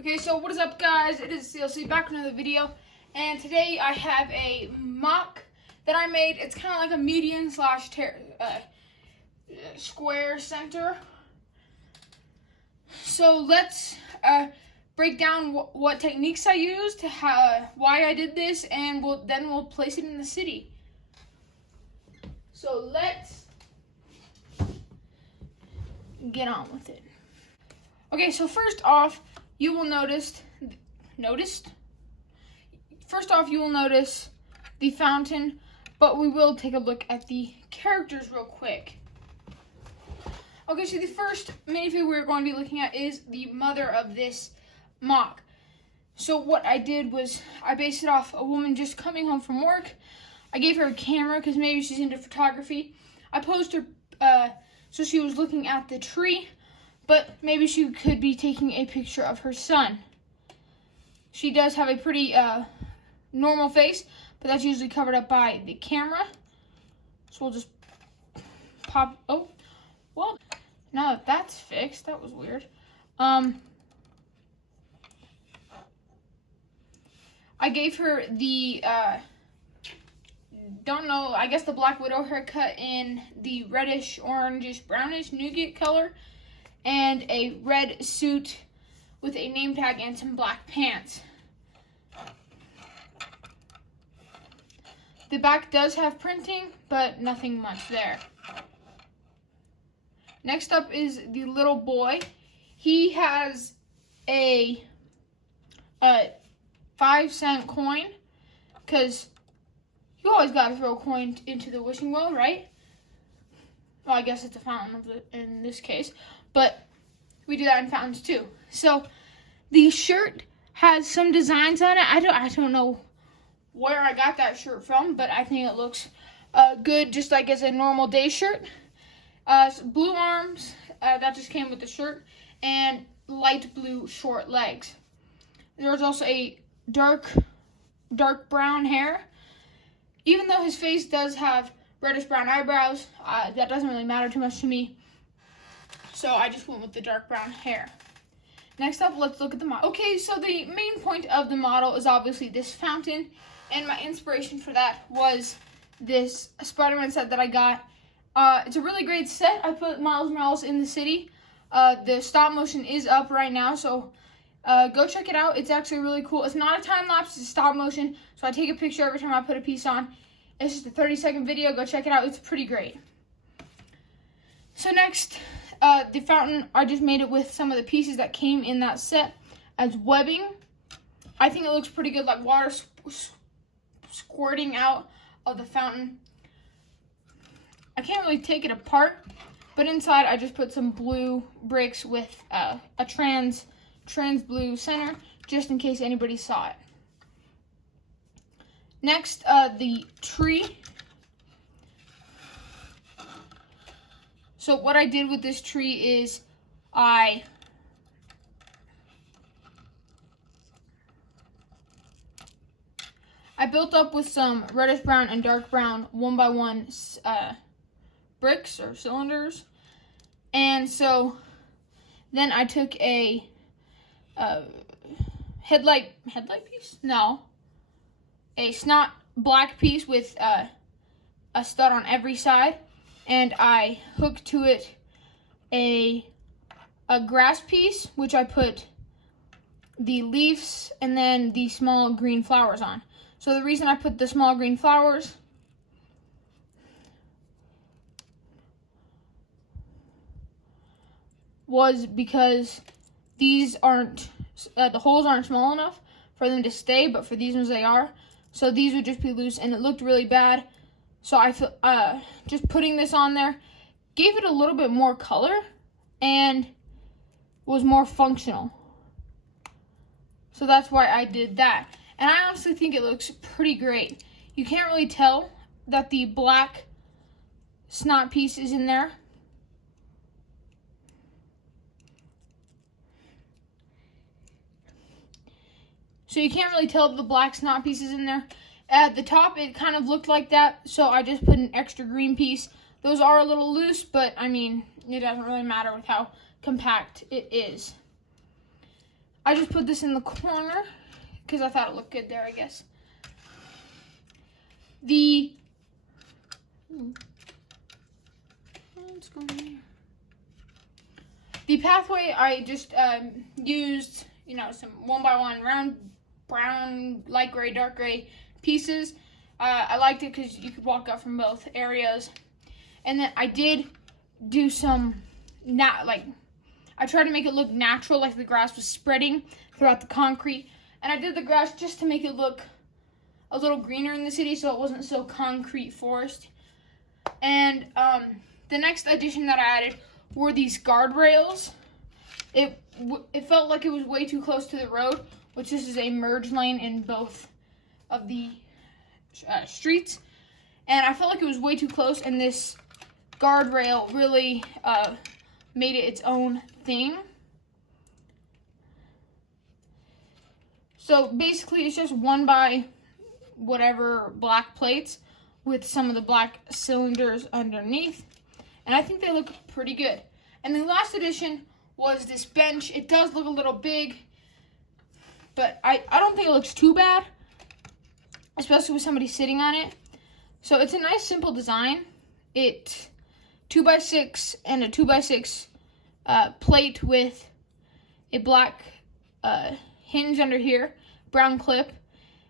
Okay, so what is up, guys? It is CLC back with another video, and today I have a mock that I made. It's kind of like a median slash square center. So let's break down what techniques I used, why I did this, and we'll place it in the city. So let's get on with it. Okay, so first off, you will notice the fountain, but we will take a look at the characters real quick. Okay, so the first minifigure we're going to be looking at is the mother of this mock. So what I did was I based it off a woman just coming home from work. I gave her a camera because maybe she's into photography. I posed her so she was looking at the tree, but maybe she could be taking a picture of her son. She does have a pretty normal face, but that's usually covered up by the camera. So we'll just pop, oh, well, now that that's fixed, that was weird. I gave her the, I guess the Black Widow haircut in the reddish, orangish, brownish nougat color, and a red suit with a name tag and some black pants. The back does have printing, but nothing much there. Next up is the little boy. He has a 5-cent coin, because you always gotta throw a coin into the wishing well, right? Well, I guess it's a fountain in this case, but we do that in fountains too. So the shirt has some designs on it. I don't know where I got that shirt from, but I think it looks good, just like as a normal day shirt. Blue arms, that just came with the shirt, and light blue short legs. There's also a dark brown hair. Even though his face does have reddish brown eyebrows, that doesn't really matter too much to me. So I just went with the dark brown hair. Next up, let's look at the model. Okay, so the main point of the model is obviously this fountain, and my inspiration for that was this Spider-Man set that I got. It's a really great set. I put Miles Morales in the city. The stop motion is up right now, so go check it out. It's actually really cool. It's not a time lapse, it's stop motion, so I take a picture every time I put a piece on. It's just a 30-second video. Go check it out. It's pretty great. So next, the fountain, I just made it with some of the pieces that came in that set as webbing. I think it looks pretty good, like water squirting out of the fountain. I can't really take it apart, but inside I just put some blue bricks with a trans blue center, just in case anybody saw it. Next, the tree. So what I did with this tree is I built up with some reddish brown and dark brown 1x1 bricks or cylinders. And so then I took a headlight piece? No. A snot black piece with a stud on every side, and I hooked to it a grass piece, which I put the leaves and then the small green flowers on. So the reason I put the small green flowers was because these aren't, the holes aren't small enough for them to stay, but for these ones they are. So these would just be loose, and it looked really bad. So I feel just putting this on there gave it a little bit more color and was more functional. So that's why I did that. And I honestly think it looks pretty great. You can't really tell that the black snot piece is in there. So you can't really tell the black snot piece is in there. At the top, it kind of looked like that, so I just put an extra green piece. Those are a little loose, but I mean, it doesn't really matter with how compact it is. I just put this in the corner because I thought it looked good there, I guess. What's going on here? The pathway, I just used, some 1x1 round brown, light gray, dark gray pieces. I liked it because you could walk out from both areas. And then I did do some, I tried to make it look natural, like the grass was spreading throughout the concrete. And I did the grass just to make it look a little greener in the city so it wasn't so concrete forest. And the next addition that I added were these guardrails. It felt like it was way too close to the road, which this is a merge lane in both of the streets. And I felt like it was way too close, and this guardrail really made it its own thing. So basically it's just 1 by whatever black plates with some of the black cylinders underneath. And I think they look pretty good. And the last addition was this bench. It does look a little big, but I don't think it looks too bad, especially with somebody sitting on it. So it's a nice, simple design. It's 2x6 and a 2x6 plate with a black hinge under here, brown clip,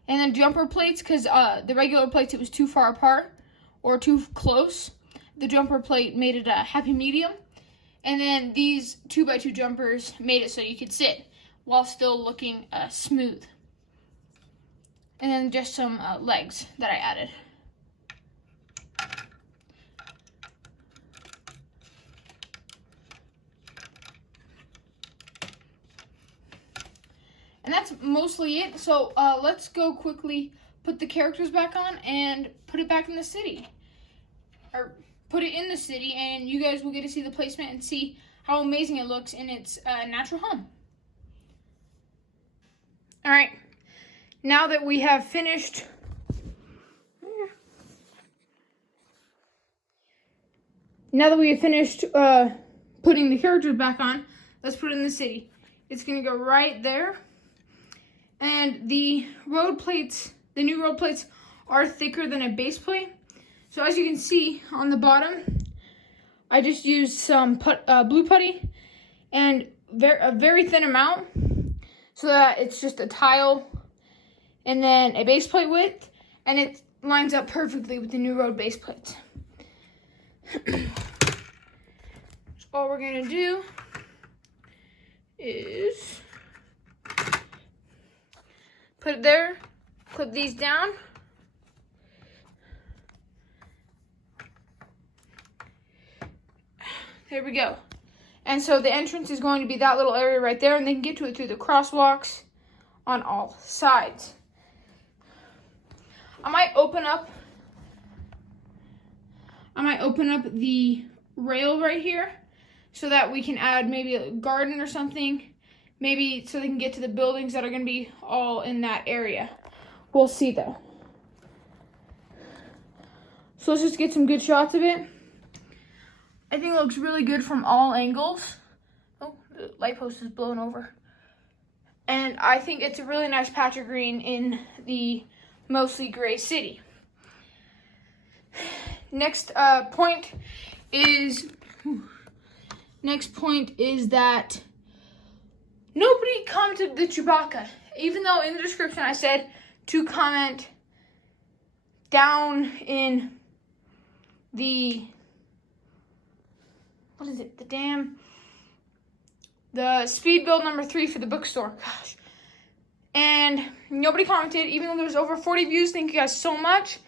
and then jumper plates, because the regular plates, it was too far apart or too close. The jumper plate made it a happy medium. And then these 2x2 jumpers made it so you could sit while still looking smooth. And then just some legs that I added. And that's mostly it. So let's go quickly put the characters back on and put it back in the city. Or put it in the city, and you guys will get to see the placement and see how amazing it looks in its natural home. All right, now that we have finished putting the characters back on, let's put it in the city. It's gonna go right there. And the road plates, the new road plates are thicker than a base plate. So as you can see on the bottom, I just used some blue putty and a very thin amount so that it's just a tile and then a base plate width, and it lines up perfectly with the new road base plates. So all we're gonna do is put it there, clip these down. There we go. And so the entrance is going to be that little area right there, and they can get to it through the crosswalks on all sides. I might open up the rail right here so that we can add maybe a garden or something, maybe so they can get to the buildings that are going to be all in that area. We'll see though. So let's just get some good shots of it. I think it looks really good from all angles. Oh, the light post is blown over. And I think it's a really nice patch of green in the mostly gray city. Next point is that nobody commented the Chewbacca. Even though in the description I said to comment down in the the speed build number 3 for the bookstore. Gosh. And nobody commented, even though there's over 40 views. Thank you guys so much.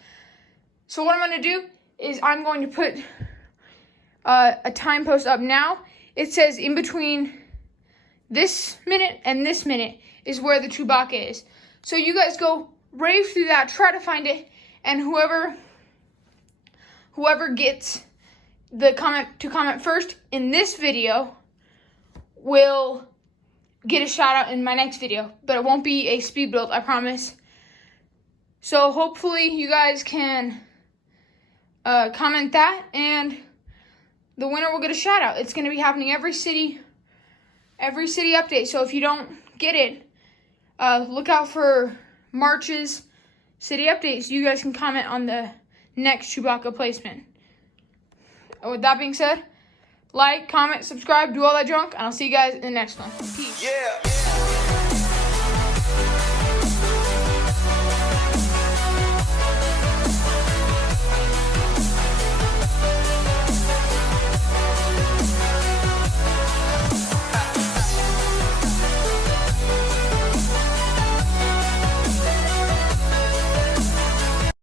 So what I'm going to do is I'm going to put a time post up now. It says in between this minute and this minute is where the Chewbacca is. So you guys go rave through that, try to find it, and whoever gets the comment first in this video will get a shout out in my next video, but it won't be a speed build, I promise. So hopefully you guys can comment that, and the winner will get a shout out. It's going to be happening every city update. So if you don't get in. Look out for March's city updates. You guys can comment on the next Chewbacca placement. With that being said, like, comment, subscribe, do all that junk, and I'll see you guys in the next one. Peace. Yeah.